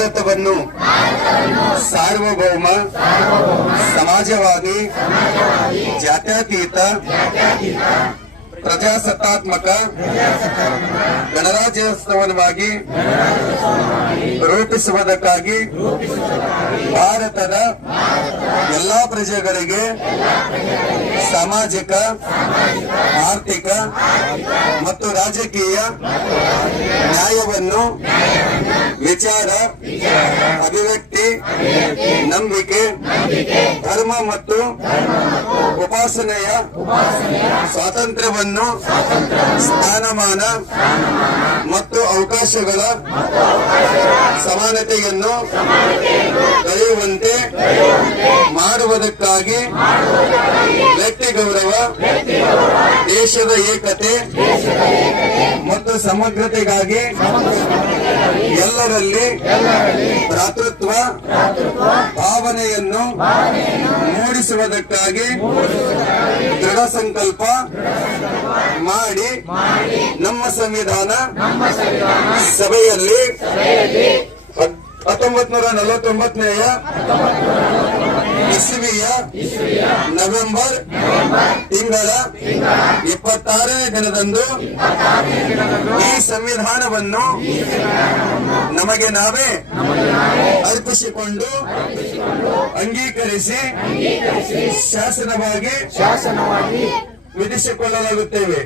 ಭಾರತವನ್ನು ಸಾರ್ವಭೌಮ ಸಮಾಜವಾದಿ ಜಾತ್ಯತೀತ ಪ್ರಜಾಸತ್ತಾತ್ಮಕ ಗಣರಾಜ್ಯೋತ್ಸವವಾಗಿ ರೂಪಿಸುವುದಕ್ಕಾಗಿ ಭಾರತದ ಎಲ್ಲಾ ಪ್ರಜೆಗಳಿಗೆ ಸಾಮಾಜಿಕ ಆರ್ಥಿಕ ಮತ್ತು ರಾಜಕೀಯ ನ್ಯಾಯವನ್ನು ವಿಚಾರ ಅಭಿವ್ಯಕ್ತಿ ನಂಬಿಕೆ ಧರ್ಮ ಮತ್ತು ಉಪಾಸನೆಯ ಸ್ವಾತಂತ್ರ್ಯವನ್ನು ಸ್ಥಾನಮಾನ ಮತ್ತು ಅವಕಾಶಗಳ ಸಮಾನತೆಯನ್ನು ದೊರೆಯುವಂತೆ ಮಾಡುವುದಕ್ಕಾಗಿ ವ್ಯಕ್ತಿ ಗೌರವ ದೇಶದ ಏಕತೆ ಮತ್ತು ಸಮಗ್ರತೆಗಾಗಿ ಎಲ್ಲರಲ್ಲಿ ಭ್ರಾತೃತ್ವ ಭಾವನೆಯನ್ನು ಮೂಡಿಸುವುದಕ್ಕಾಗಿ ದೃಢ ಸಂಕಲ್ಪ ಮಾಡಿ ನಮ್ಮ ಸಂವಿಧಾನ ಸಭೆಯಲ್ಲಿ 1949ನೇ ಇಸವಿಯ ನವೆಂಬರ್ ತಿಂಗಳ 26ನೇ ದಿನದಂದು ಈ ಸಂವಿಧಾನವನ್ನು ನಮಗೆ ನಾವೇ ಅರ್ಪಿಸಿಕೊಂಡು ಅಂಗೀಕರಿಸಿ ಶಾಸನವಾಗಿ ವಿಧಿಸಿಕೊಳ್ಳಲಾಗುತ್ತೇವೆ.